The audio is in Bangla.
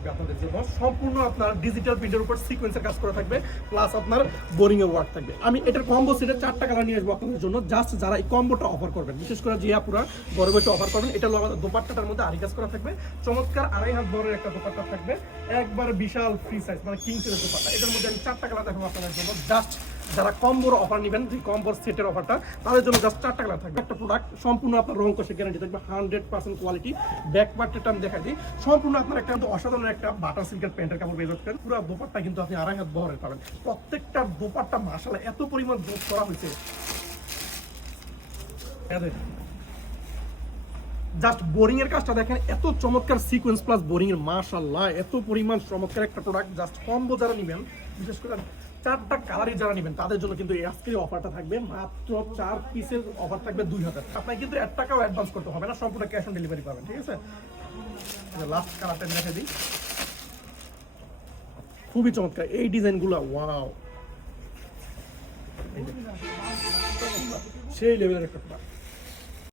থাকবে আপনাদের জন্য, সম্পূর্ণ আপনার ডিজিটাল প্রিন্টের উপর সিকোয়েন্সের কাজ করা থাকবে, প্লাস আপনার বোরিং এর ওয়ার্ক থাকবে। আমি এটার কম্বো সেটে 4টা কালার নিয়ে আসবো আপনাদের জন্য, জাস্ট যারা এই কম্বোটা অফার করবেন, বিশেষ করে যে আপুরা ঘরে বসে অফার করবেন। এটা হলো আমাদের দোপাট্টাটার মধ্যে আরি কাজ করা থাকবে, চমৎকার 2.5 হাত বড় একটা দোপাট্টা থাকবে, একবার বিশাল ফ্রি সাইজ মানে কিং সাইজের দোপাট্টা। এটার মধ্যে আমি 4টা কালার দেখাবো আপনাদের জন্য, জাস্ট যারা কম্বোর অফার নেবেন, যে কম্বোর সেটের অফারটা, তাদের জন্য জাস্ট 4টা কালার থাকবে। একটা প্রোডাক্ট সম্পূর্ণ আপনার রং কষে গ্যারান্টি থাকবে, 100% কোয়ালিটি। ব্যাক পার্টটা আমি দেখাই দিই, সম্পূর্ণ আপনার একটা অসাধারণ একটা বাটার সিল্কের প্যান্টের কাপড় পেয়ে যাচ্ছেন। পুরো দোপাট্টা কিন্তু আপনি 2.5 হাত বহরের পাবেন। প্রত্যেকটা দোপাট্টা মাশাআল্লাহ এত পরিমাণ জোস করা হয়েছে, জাস্ট বোরিং এর কাজটা দেখেন, এত চমৎকার সিকোয়েন্স প্লাস বোরিং এর, মাশাআল্লাহ এত পরিমাণ চমৎকার একটা প্রোডাক্ট। জাস্ট কম্বো যারা নেবেন, বিশেষ করে 4টা কালারই যারা নেবেন, তাদের জন্য কিন্তু এই আজকের অফারটা থাকবে, মাত্র 4 পিসের অফার থাকবে 2000। আপনাকে কিন্তু 1 টাকাও অ্যাডভান্স করতে হবে না, সম্পূর্ণ ক্যাশ অন ডেলিভারি পাবেন, ঠিক আছে। লাস্ট কালারটা দেখে দিই, খুবই চমৎকার এই ডিজাইনগুলো, ওয়াও, সেই লেভেলের একটা প্রোডাক্ট।